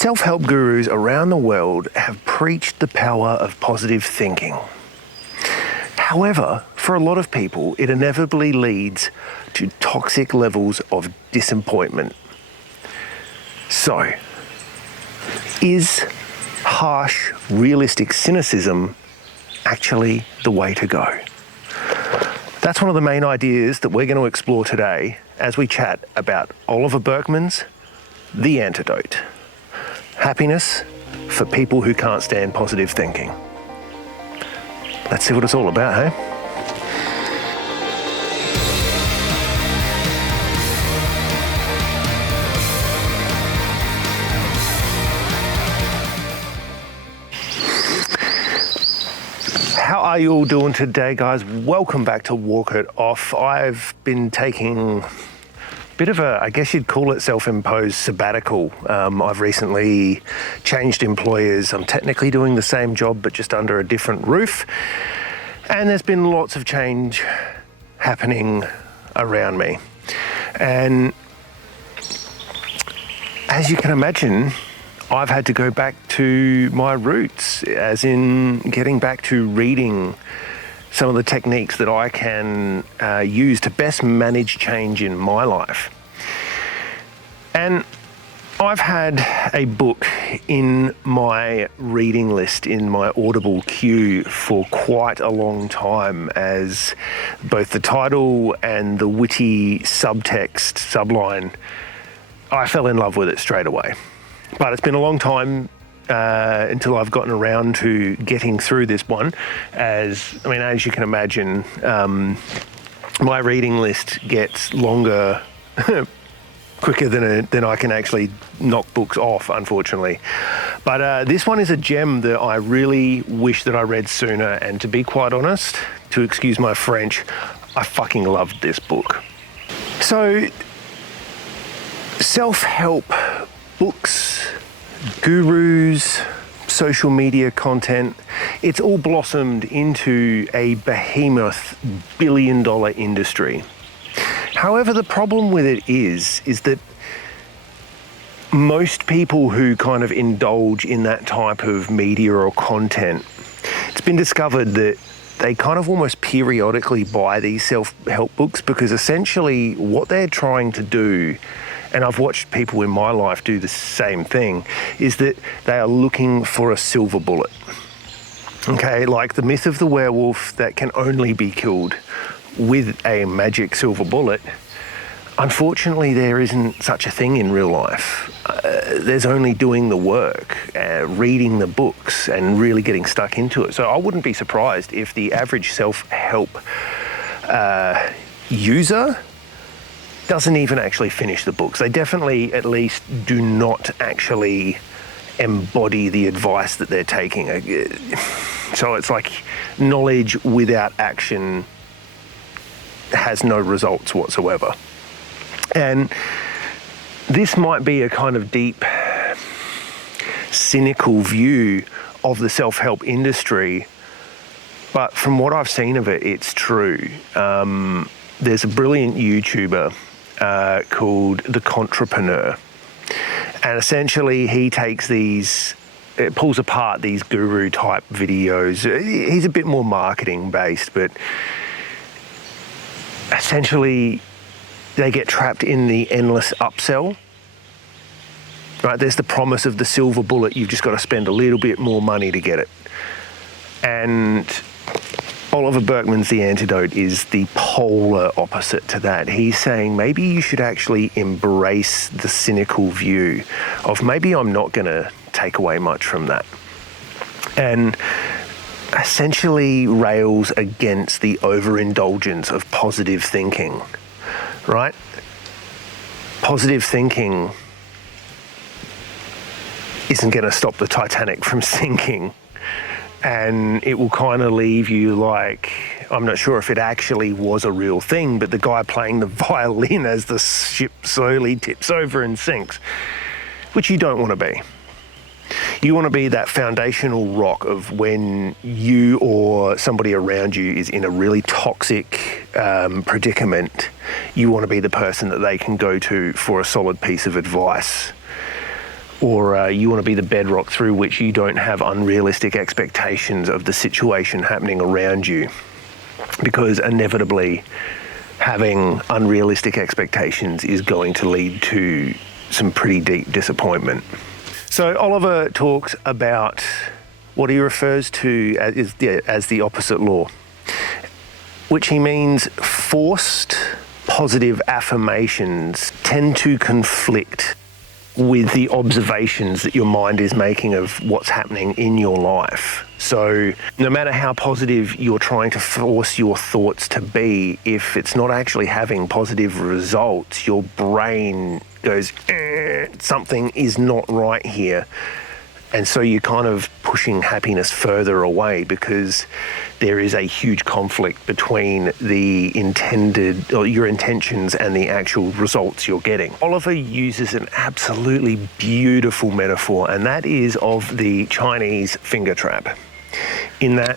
Self-help gurus around the world have preached the power of positive thinking. However, for a lot of people, it inevitably leads to toxic levels of disappointment. So, is harsh, realistic cynicism actually the way to go? That's one of the main ideas that we're going to explore today as we chat about Oliver Burkmans' The Antidote. Happiness for people who can't stand positive thinking. Let's see what it's all about, hey? How are you all doing today, guys? Welcome back to Walk It Off. I've been taking bit of a, I guess you'd call it self-imposed sabbatical. I've recently changed employers. I'm technically doing the same job, but just under a different roof. And there's been lots of change happening around me. And as you can imagine, I've had to go back to my roots, as in getting back to reading some of the techniques that I can use to best manage change in my life. And I've had a book in my reading list, in my Audible queue for quite a long time, as both the title and the witty subtext, subline, I fell in love with it straight away. But it's been a long time until I've gotten around to getting through this one. As you can imagine, my reading list gets longer quicker than I can actually knock books off, unfortunately. But this one is a gem that I really wish that I read sooner, and to be quite honest, to excuse my French, I fucking loved this book. So, self-help books, gurus, social media content, it's all blossomed into a behemoth billion-dollar industry. However, the problem with it is that most people who kind of indulge in that type of media or content, it's been discovered that they kind of almost periodically buy these self-help books because essentially what they're trying to do, and I've watched people in my life do the same thing, is that they are looking for a silver bullet. Okay, like the myth of the werewolf that can only be killed with a magic silver bullet. Unfortunately, there isn't such a thing in real life. There's only doing the work, reading the books, and really getting stuck into it. So I wouldn't be surprised if the average self-help user doesn't even actually finish the books. They definitely, at least, do not actually embody the advice that they're taking. So it's like knowledge without action has no results whatsoever. And this might be a kind of deep, cynical view of the self-help industry, but from what I've seen of it, it's true. There's a brilliant YouTuber called The Contrepreneur. And essentially he takes it pulls apart these guru type videos. He's a bit more marketing based, but essentially they get trapped in the endless upsell. Right? There's the promise of the silver bullet. You've just got to spend a little bit more money to get it. And Oliver Burkmans' The Antidote is the polar opposite to that. He's saying maybe you should actually embrace the cynical view of maybe I'm not going to take away much from that. And essentially rails against the overindulgence of positive thinking, right? Positive thinking isn't going to stop the Titanic from sinking. And it will kind of leave you like, I'm not sure if it actually was a real thing, but the guy playing the violin as the ship slowly tips over and sinks, which you don't want to be. You want to be that foundational rock of when you or somebody around you is in a really toxic predicament, you want to be the person that they can go to for a solid piece of advice. or you want to be the bedrock through which you don't have unrealistic expectations of the situation happening around you, because inevitably having unrealistic expectations is going to lead to some pretty deep disappointment. So Oliver talks about what he refers to as the opposite law, which he means forced positive affirmations tend to conflict with the observations that your mind is making of what's happening in your life. So no matter how positive you're trying to force your thoughts to be, if it's not actually having positive results, your brain goes, something is not right here. And so you're kind of pushing happiness further away, because there is a huge conflict between the intended, or your intentions, and the actual results you're getting. Oliver uses an absolutely beautiful metaphor, and that is of the Chinese finger trap. In that,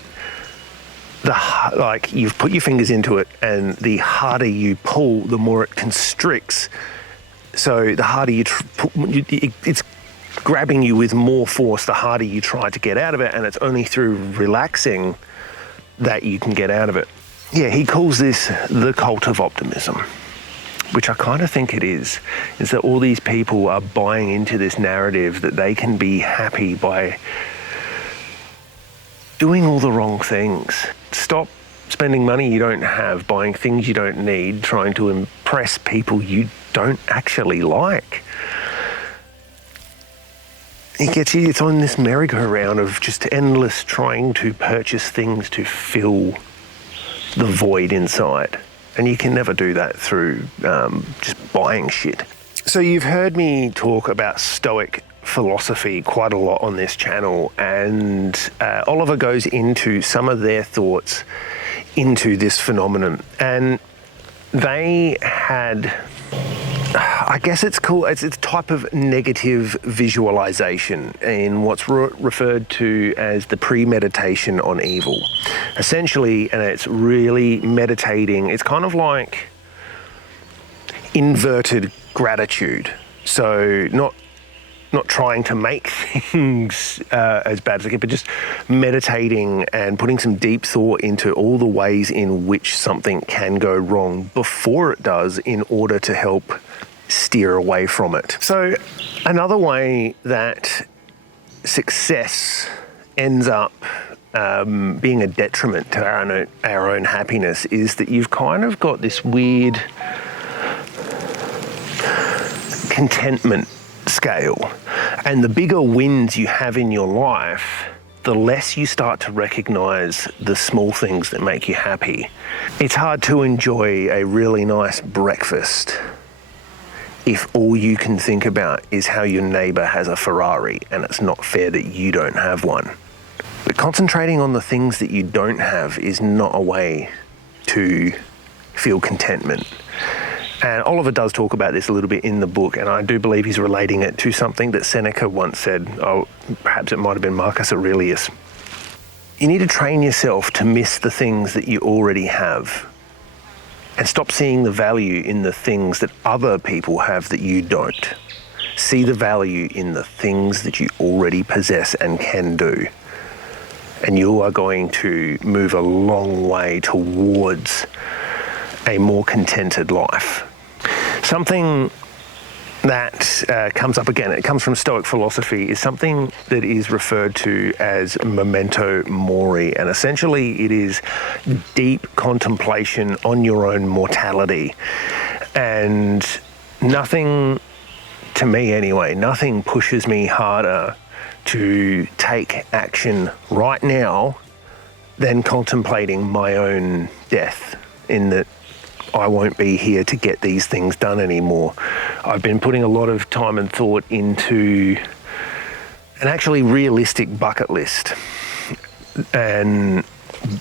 you've put your fingers into it, and the harder you pull, the more it constricts. So the harder it's grabbing you with more force, the harder you try to get out of it, and it's only through relaxing that you can get out of it. Yeah, he calls this the cult of optimism, which I kind of think it is that all these people are buying into this narrative that they can be happy by doing all the wrong things. Stop spending money you don't have, buying things you don't need, trying to impress people you don't actually like. It's on this merry-go-round of just endless trying to purchase things to fill the void inside. And you can never do that through just buying shit. So you've heard me talk about Stoic philosophy quite a lot on this channel, and Oliver goes into some of their thoughts into this phenomenon. And they had, I guess it's cool, it's a type of negative visualization in what's referred to as the premeditation on evil. Essentially, and it's really meditating, it's kind of like inverted gratitude. So not trying to make things as bad as they can, but just meditating and putting some deep thought into all the ways in which something can go wrong before it does, in order to help steer away from it. So another way that success ends up being a detriment to our own happiness is that you've kind of got this weird contentment scale. And the bigger wins you have in your life, the less you start to recognize the small things that make you happy. It's hard to enjoy a really nice breakfast if all you can think about is how your neighbor has a Ferrari and it's not fair that you don't have one. But concentrating on the things that you don't have is not a way to feel contentment. And Oliver does talk about this a little bit in the book, and I do believe he's relating it to something that Seneca once said. Oh, perhaps it might have been Marcus Aurelius. You need to train yourself to miss the things that you already have, and stop seeing the value in the things that other people have that you don't. See the value in the things that you already possess and can do. And you are going to move a long way towards a more contented life. Something that comes up again, it comes from Stoic philosophy, is something that is referred to as Memento Mori. And essentially it is deep contemplation on your own mortality. And nothing, to me anyway, nothing pushes me harder to take action right now than contemplating my own death, in that I won't be here to get these things done anymore. I've been putting a lot of time and thought into an actually realistic bucket list and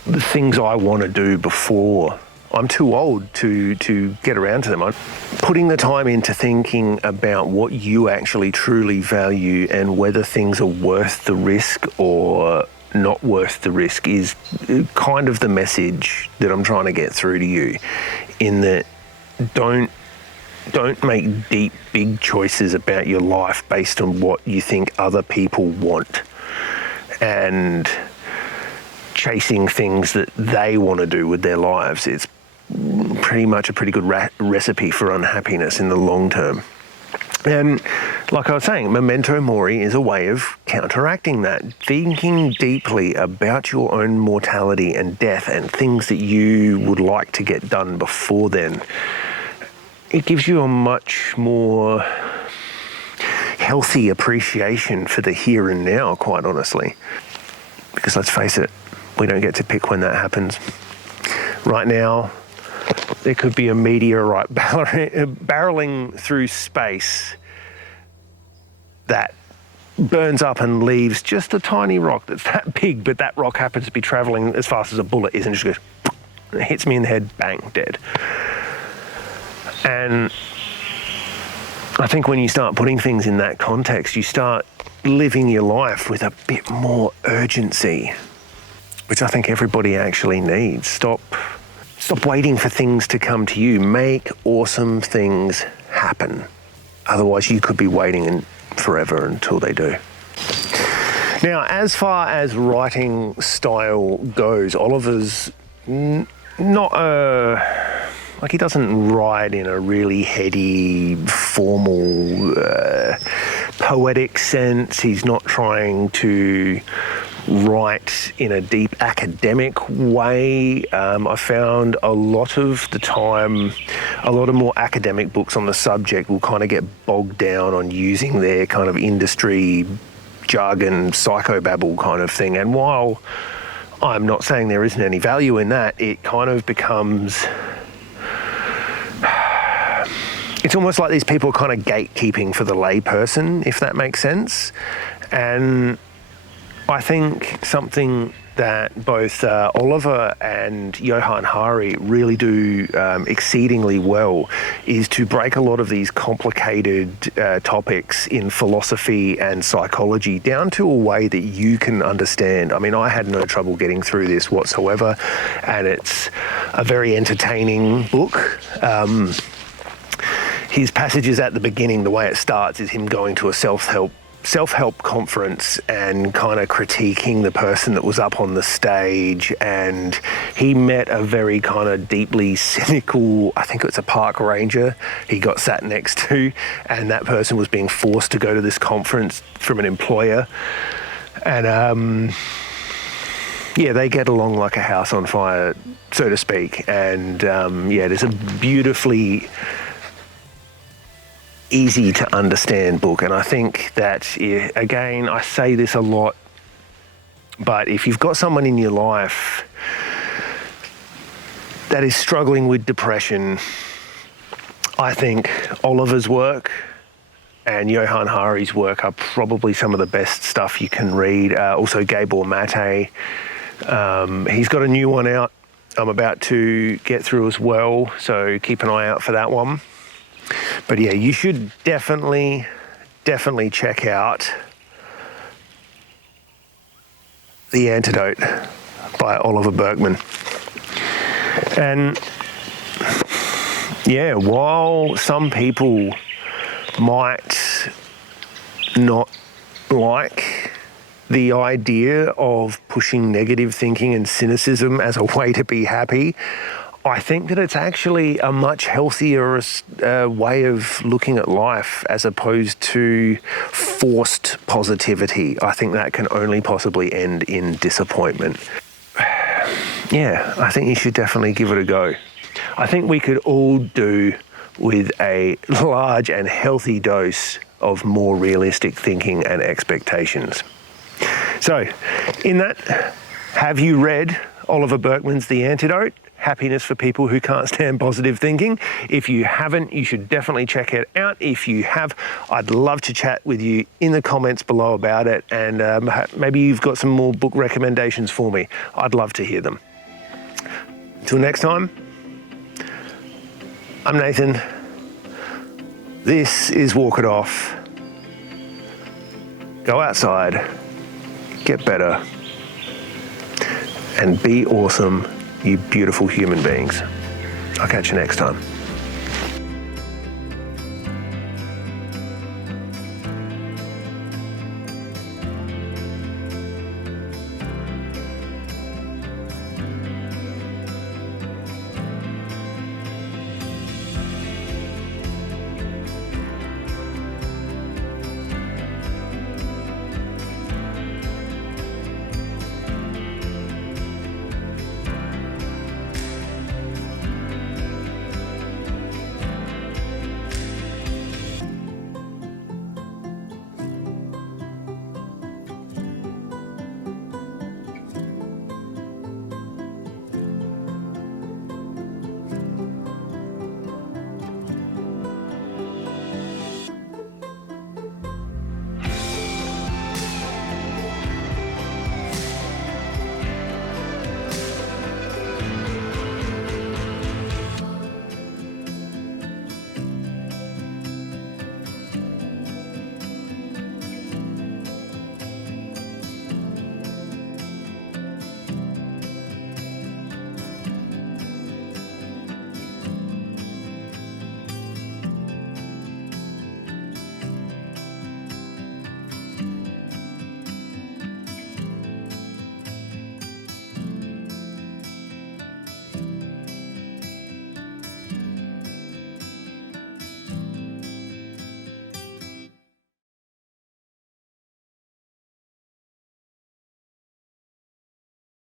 the things I want to do before I'm too old to get around to them. I'm putting the time into thinking about what you actually truly value and whether things are worth the risk or not worth the risk is kind of the message that I'm trying to get through to you, in that don't Don't make deep, big choices about your life based on what you think other people want and chasing things that they want to do with their lives. It's pretty much a pretty good recipe for unhappiness in the long term. And like I was saying, Memento Mori is a way of counteracting that. Thinking deeply about your own mortality and death and things that you would like to get done before then. It gives you a much more healthy appreciation for the here and now, quite honestly. Because let's face it, we don't get to pick when that happens. Right now, there could be a meteorite barreling through space that burns up and leaves just a tiny rock that's that big, but that rock happens to be traveling as fast as a bullet is and just goes, and it hits me in the head, bang, dead. And I think when you start putting things in that context, you start living your life with a bit more urgency, which I think everybody actually needs. Stop waiting for things to come to you. Make awesome things happen. Otherwise, you could be waiting forever until they do. Now, as far as writing style goes, Oliver's not he doesn't write in a really heady, formal, poetic sense. He's not trying to write in a deep academic way. I found a lot of the time, a lot of more academic books on the subject will kind of get bogged down on using their kind of industry jargon, psychobabble kind of thing. And while I'm not saying there isn't any value in that, it kind of becomes... It's almost like these people are kind of gatekeeping for the layperson, if that makes sense. And I think something that both Oliver and Johann Hari really do exceedingly well is to break a lot of these complicated topics in philosophy and psychology down to a way that you can understand. I mean, I had no trouble getting through this whatsoever, and it's a very entertaining book. His passages at the beginning, the way it starts is him going to a self-help conference and kind of critiquing the person that was up on the stage, and he met a very kind of deeply cynical, I think it was a park ranger he got sat next to, and that person was being forced to go to this conference from an employer, and they get along like a house on fire, so to speak. And there's a beautifully easy to understand book. And I think that, again, I say this a lot, but if you've got someone in your life that is struggling with depression, I think Oliver's work and Johann Hari's work are probably some of the best stuff you can read. Also Gabor Mate, he's got a new one out I'm about to get through as well, so keep an eye out for that one. But yeah, you should definitely check out The Antidote by Oliver Burkman. And yeah, while some people might not like the idea of pushing negative thinking and cynicism as a way to be happy, I think that it's actually a much healthier way of looking at life as opposed to forced positivity. I think that can only possibly end in disappointment. Yeah, I think you should definitely give it a go. I think we could all do with a large and healthy dose of more realistic thinking and expectations. So, in that, have you read Oliver Burkman's The Antidote? Happiness for people who can't stand positive thinking. If you haven't, you should definitely check it out. If you have, I'd love to chat with you in the comments below about it, and maybe you've got some more book recommendations for me. I'd love to hear them. Until next time, I'm Nathan. This is Walk It Off. Go outside, get better, and be awesome, you beautiful human beings. I'll catch you next time.